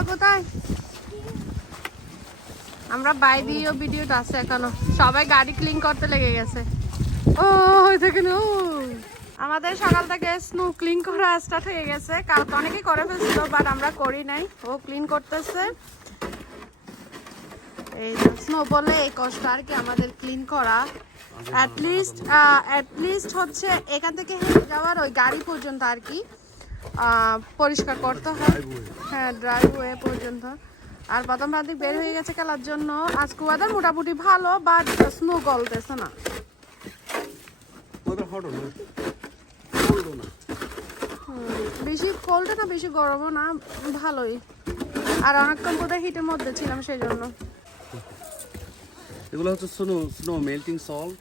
খেলা কোথায়? আমরা বাইরে ভিডিওটা আছে এখনো, সবাই গাড়ি ক্লিন করতে লেগে গেছে। ও দেখেন, আমাদের সকাল থেকে স্নো ক্লিন করা স্টার্ট হয়ে গেছে। কালকে অনেকেই করে ফেলছিল, বাট আমরা করি নাই। ও ক্লিন করতেছে। এই স্নো বলে এই কষ্ট আর কি আমাদের ক্লিন করা। অ্যাটলিস্ট হচ্ছে এখান থেকে হেঁটে যাওয়ার ওই গাড়ি পর্যন্ত আর কি পরিষ্কার করতে হয়। হ্যাঁ, ড্রাইভওয়ে পর্যন্ত। আর প্রথম প্রান্তিক বের হয়ে গেছে খেলার জন্য। আজকে ওয়েদার মোটামুটি ভালো, বাট স্নো গলতেছে না। বেশি কোল্ডও না, বেশি গরমও না, ভালোই। আর অনেকক্ষণ বোধহয় হিটের মধ্যে ছিলাম, সেই জন্য। এগুলো হচ্ছে স্নো মেল্টিং সল্ট,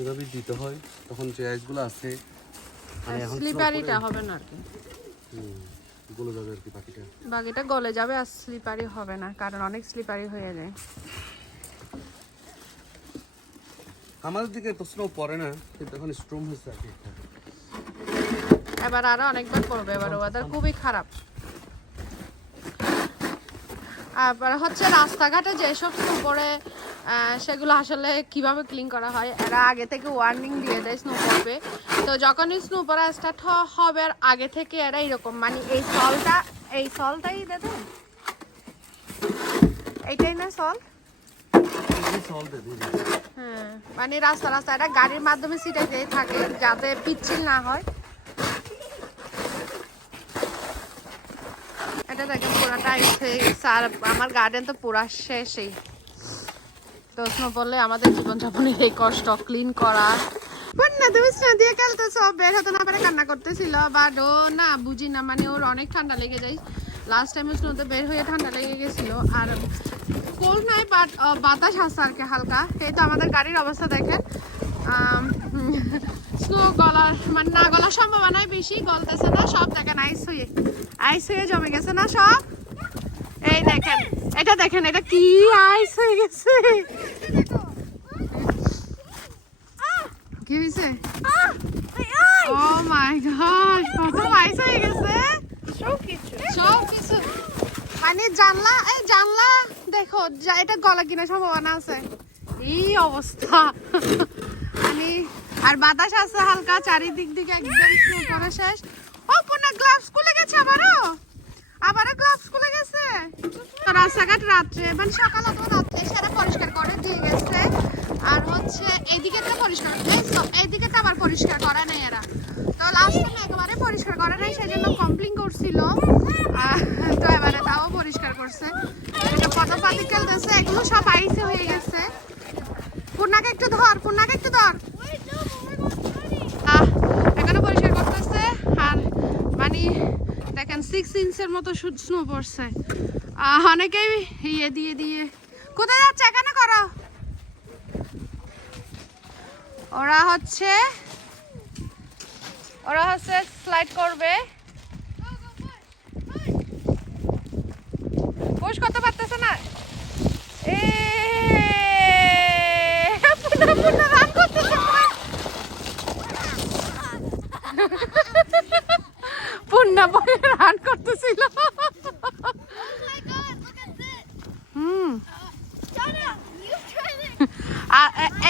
এভাবে দিতে হয়, তখন যে আইসগুলো আছে স্লিপারিটা হবে না আর কি, গলে যাবে আর কি। বাকিটা গলে যাবে, আর স্লিপারি হবে না, কারণ অনেক স্লিপারি হয়ে যায়। আমাদের দিকে তো স্নো পড়ে না, কিন্তু এখন স্ট্রম হচ্ছে আর কি। এবার আরো অনেকবার পড়বে, এবার ওয়েদার খুবই খারাপ। আর হচ্ছে রাস্তাঘাটে যেসব স্নো পড়ে সেগুলো আসলে কিভাবে ক্লিন করা হয়, এরা আগে থেকে ওয়ার্নিং দিয়ে দেয় স্নো পড়বে। তো যখনই স্নো পড়া স্টার্ট হবে আগে থেকে এরা এরকম মানে এই সলটাই দেবে, এইটাই না সল। হ্যাঁ, মানে রাস্তা এটা গাড়ির মাধ্যমে ছিটাইতে থাকে যাতে পিচ্ছিল না হয়। এটা দেখেন পুরাটা আর আমার গার্ডেন তো পুরা শেষই। তো স্নো পড়লে আমাদের জীবনযাপনের এই কষ্ট ক্লিন করা। না তুমি স্নো দিয়ে খেলতেছো, বের হতে না পারে কান্না করতেছিল, বাট ও না বুঝি না, মানে ওর অনেক ঠান্ডা লেগে যায়। লাস্ট টাইম স্নোতে বের হয়ে ঠান্ডা লেগে গেছিল। আর কোল্ড নাই, বাট বাতাস আসছে আর কি হালকা। এই তো আমাদের গাড়ির অবস্থা দেখেন, স্নো গলার মানে না গলার সম্ভাবনাই বেশি, গলতেছে না। সব দেখেন আইস হয়ে জমে গেছে না সব। এই দেখেন, এটা দেখেন, এটা কি আইস হয়ে গেছে। কি হয়েছে? ও মাই গড, কত আইস হয়ে গেছে। সব কিছু মানে জানলা দেখো, এটা গলা কিনা সম্ভাবনা আছে। এই অবস্থা মানে, আর বাতাস আছে হালকা চারিদিক দিকে, একদম স্নো পড়া শেষ। ও পুনা গ্লাভস খুলে গেছে, আবারও গ্লাভস খুলে গেছে। রাস্তাঘাট রাত্রে মানে সকাল অথবা রাত্রে সেটা পরিষ্কার করে দিয়ে গেছে। আর হচ্ছে এইদিকে তো পরিষ্কার, এইদিকে তো আবার পরিষ্কার করে নাই এরা। তো লাস্ট টাইম একেবারে পরিষ্কার করে নাই, সেই জন্য কমপ্লেইন করছিল। তো এবারে তাও পরিষ্কার করছে। কত পাতি খেলতেছে, এগুলো সব আইসে হয়ে গেছে। পূর্ণাকে একটু ধর। এখানে পরিষ্কার করতেছে। আর মানে দেখেন 6 ইঞ্চের মতো স্নো পড়ছে। অনেকেই ইয়ে দিয়ে কোথায় যাচ্ছে, এখানে করো। ওরা হচ্ছে স্লাইড করবে। পুশ করতে পারতেছে না। পুনা রান করতেছে। পুন্না বলে রান করতেছিল।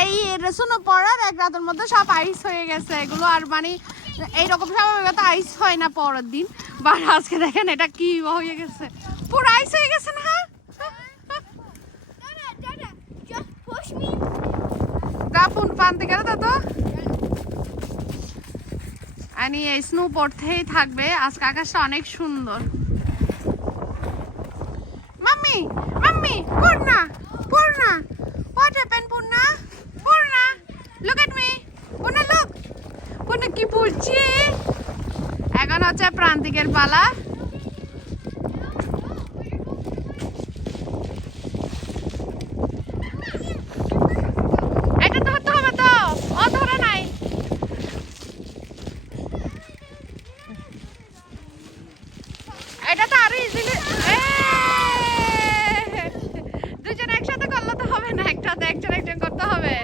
এই রেশনও পড়ার এক রাতের মধ্যে সব আইস হয়ে গেছে এগুলো। আর মানে এইরকম স্বাভাবিকতা আইস হয় না পরের দিন, বাট আজকে দেখেন এটা কি হয়ে গেছে, পুরো আইস হয়ে গেছে না। পানতে গেলে তো আমি এই স্নো পড়তেই থাকবে। আজকে আকাশটা অনেক সুন্দর। Mummy Purna what happened Purna look at me Purna কি পড়ছে। এখন হচ্ছে প্রান্তিকের পালা। এটা ধরতে হবে তো, ও ধরে নাই। এটা তো আরো ইজিলি, দুজন একসাথে করলে তো হবে না, একজন করতে হবে।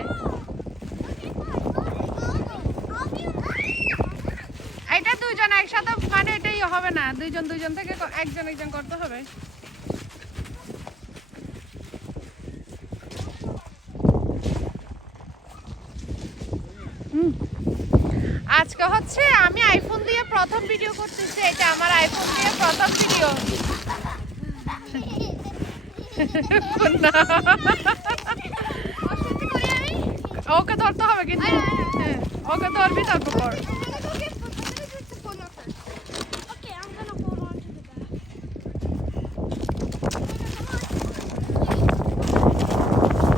এটা দুজন একসাথে মানে এটাই হবে না, দুজন দুইজন দুইজন থেকে একজন একজন করতে হবে। আজকে হচ্ছে আমি আইফোন দিয়ে প্রথম ভিডিও করতেছি, এটা আমার আইফোন দিয়ে প্রথম ভিডিও। ওকে ধরতে হবে কিন্তু, ওকে ধরবি তারপর কর।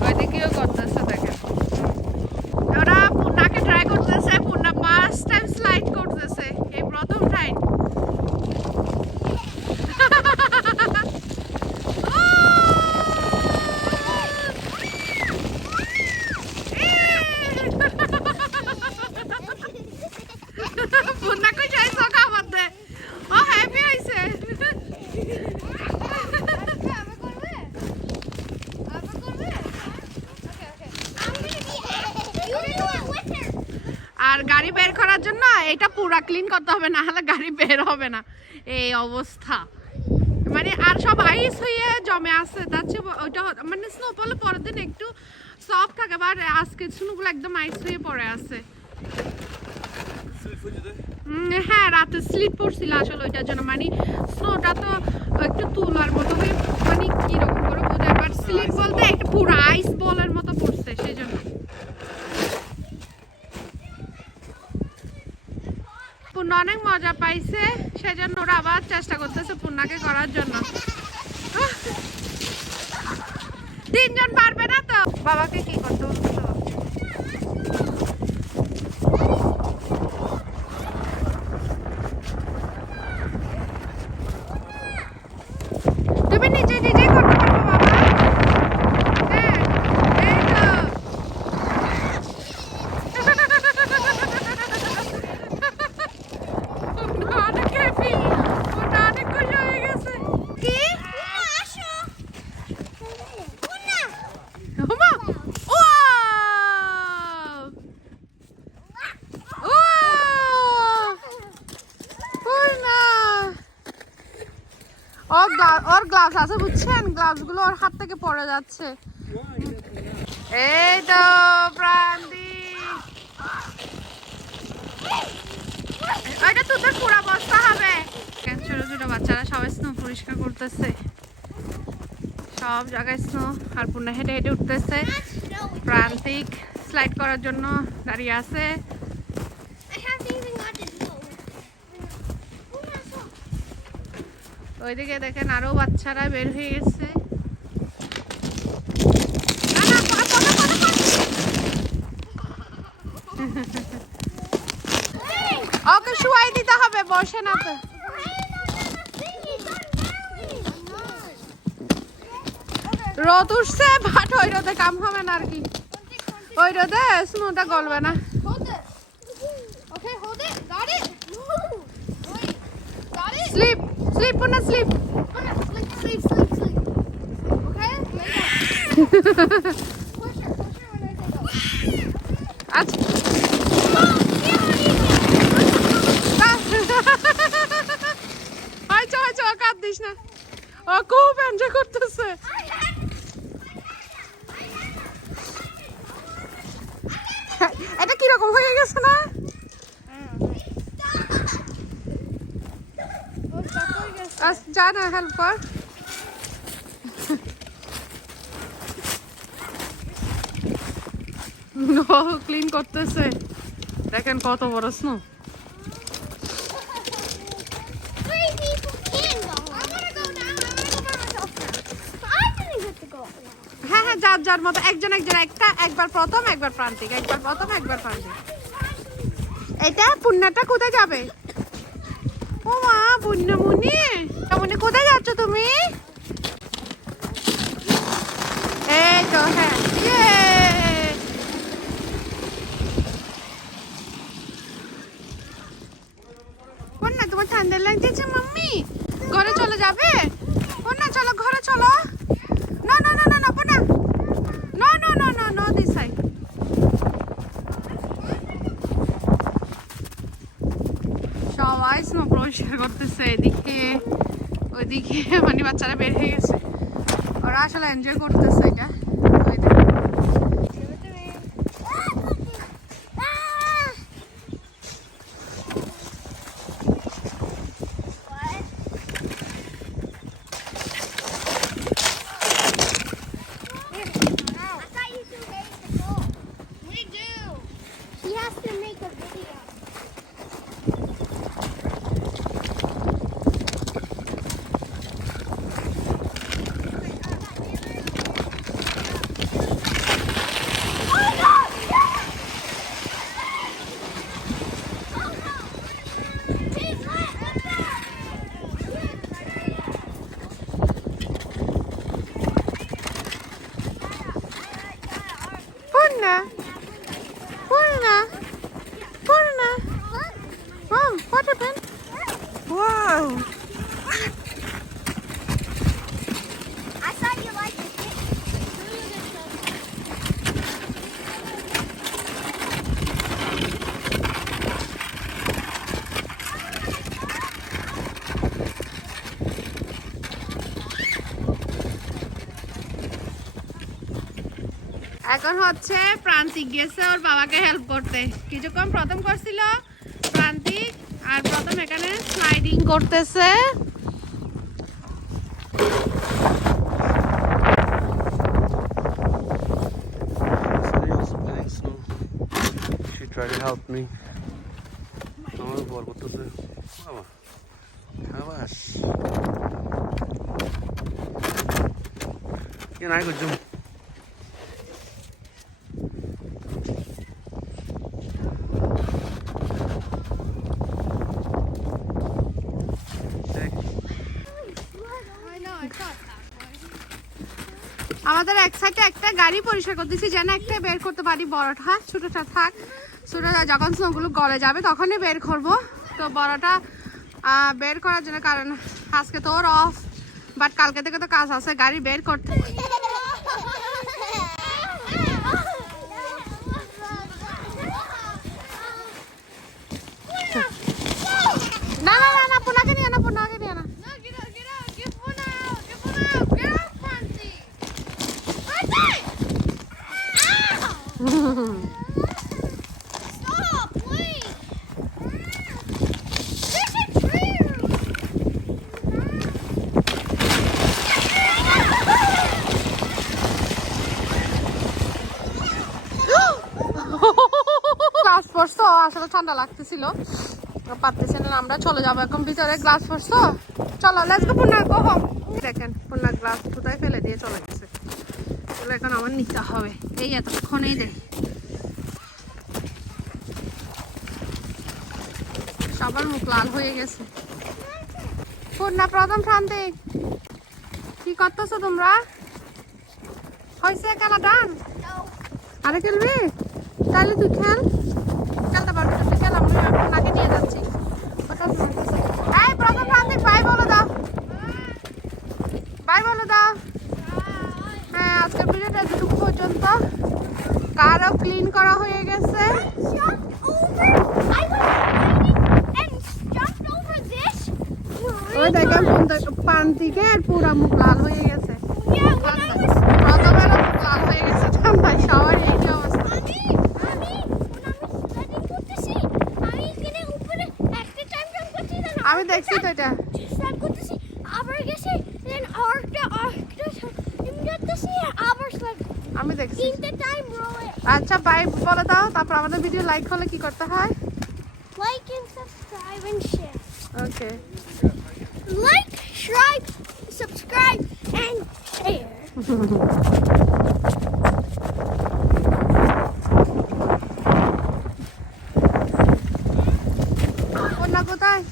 ওইদিকেও করতেছে দেখেন, ওরা পূর্ণাকে ট্রাই করতেছে। পূর্ণা ফার্স্ট টাইম স্লাইড করতেছে, এই প্রথম টাইম। পূর্ণাকে চাইছো খাবার দে, ও হ্যাপি হইছে। আর গাড়ি বের করার জন্য এটা পুরা ক্লিন করতে হবে, না হলে গাড়ি বের হবে না। এই অবস্থা, মানে আর সব আইস হয়ে জমে আছে। তার চেয়ে ওইটা মানে স্নো পড়লে পরের দিন একটু সফট থাকে, বাট আজকে স্নোগুলো একদম আইস হয়ে পড়ে আছে। হ্যাঁ, রাতে স্লিপ পড়ছিল আসলে ওইটার জন্য, মানে স্নোটা তো একটু তুলার মতো হয়ে, মানে কিরকম করে বোঝায়, বাট স্লিপ বলতে একটু পুরো আইস বলের মতো পড়ছে সেই জন্য। পূর্ণা অনেক মজা পাইছে, সেজন্য ওরা আবার চেষ্টা করতেছে পূর্ণাকে করার জন্য। তিনজন পারবে না তো, বাবাকে কি করতে বলতো? তুমি নিজে নিজে করতে পারবে বাবা। হ্যাঁ, এই তো। অনেক হ্যাপি, অনেক খুশি হয়ে গেছে। কি ওর গ্লাভস আছে বুঝছেন, গ্লাভস গুলো ওর হাত থেকে পড়ে যাচ্ছে। এই তো প্রান্তি, ওইটা তোদের পুরা বস্তা হবে। ছোট ছোট বাচ্চারা সবাই স্নো পরিষ্কার করতেছে, সব জায়গায় স্নো। আর পূর্ণা হেঁটে হেঁটে উঠতেছে, প্রান্তিক স্লাইড করার জন্য দাঁড়িয়ে আছে। ওইদিকে দেখেন আরো বাচ্চারা বের হয়ে গেছে। ওকে শুয়াই দিতে হবে, বসে না তো। রোদ উঠছে, বাট ওই রোদে কাম হবে না আর কি, ওই রোদে স্নোটা গলবে না। স্লিপ স্লিপ না স্লিপ। আচ্ছা কাঁদ দিস না, ও খুব এনজয় করতেছে। এটা কিরকম হয়ে গেছে না? যা না হেল্প কর। ক্লিন করতেছে, দেখেন কত বড় স্নো। হ্যাঁ হ্যাঁ, যার যার মতো, একজন একজন, একটা একবার প্রথম একবার প্রান্তিক, একবার প্রথম একবার প্রান্তিক। এটা পূর্ণাটা কোথায় যাবে? ও মা, পুণ্যমুনি মুনি কোথায় যাচ্ছ তুমি? এই তো, হ্যাঁ পূর্ণা, তোমার ঠান্ডা লাগতেছে মাম্মি, ঘরে চলে যাবে? পূর্ণা চলো ঘরে চলো। না না না না না পূর্ণা, না না না না না, দিস সাইড। সবাই স্নো পরিষ্কার করতেছে, এদিকে ওইদিকে মানে বাচ্চারা বের হয়ে গেছে, ওরা আসলে এনজয় করতেছে এটা। Mom, what happened? Wow. I thought you liked it. এখন হচ্ছে প্রান্তিক গেছে ওর বাবাকে হেল্প করতে, কিছুক্ষণ প্রথম করছিল প্রান্তিক, আর প্রথম এখানে স্লাইডিং করতেছে। Sonia also playing snow. She tried to help me. আমার বল করতেছে বাবা খাবাস কেন আই করছো আমাদের এক সাইডে একটা গাড়ি পরিষ্কার করতেছি যেন একটা বের করতে পারি, বড়টা ছোটটা থাক, ছোটটা যখন স্নোগুলো গলে যাবে তখনই বের করব। তো বড়টা বের করার জন্য, কারণ আজকে তো ওর অফ, বাট কালকে থেকে তো কাজ আছে গাড়ি বের করতে। না না না না, পুনাকে নিয়ে না, পুনাকে নিয়ে না। Stop, please. There's a tree. Glass পরছো, আসলে ঠান্ডা লাগতেছিল, পারতেছেন না। আমরা চলে যাবো এখন ভিতরে, গ্লাস পরছো, চলো let's go Pune, go home. দেখেন পুনা গ্লাস কোথায় ফেলে দিয়ে চলে গেছে, চলো এখন আমার নিতে হবে, এই এতক্ষণেই দেয়। সবার মুখ লাল হয়ে গেছে। পূর্ণা প্রথম শান্তি, কি করতেছো তোমরা? হয়েছে খেলা ডান? আরে খেলবি? তাহলে তুই খেল, খেলতে পারবি না, তুই খেল, আমি আপনাকে নিয়ে যাচ্ছি। এই প্রথম শান্তি বাই বলে দাও, বাই বলে দাও। হ্যাঁ, আজকের ভিডিওটা এতটুকু পর্যন্ত। কারও ক্লিন করা হয়ে গেছে। ওই দেখেন পান্তিকে আর পুরা মুখ লাল হয়ে গেছে, প্রথমে মুখ লাল হয়ে গেছে ঠান্ডায়, সবার এই অবস্থা। আমি দেখছি তো এটা, আমি দেখছি। আচ্ছা বাই বলে দাও, তারপর আমাদের ভিডিও লাইক হলে কি করতে হয়? Like and subscribe and share. Okay, Like, subscribe, and share. না কোথায়?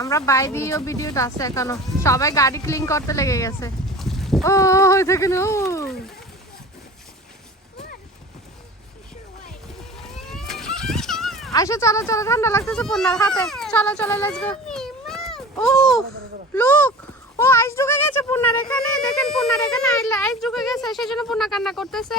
আমরা বাইরেও ভিডিওটা আছে এখনো, সবাই গাড়ি ক্লিন করতে লেগে গেছে। ও দেখেন, ও আসো, চলো চলো, ঠান্ডা লাগতেছে পূর্ণার হাতে, চলো চলো লেটস গো। ও লুক, ও আইস ঢুকে গেছে পূর্ণার এখানে, দেখেন পূর্ণার এখানে আইস ঢুকে গেছে, সেই জন্য পূর্ণা কান্না করতেছে।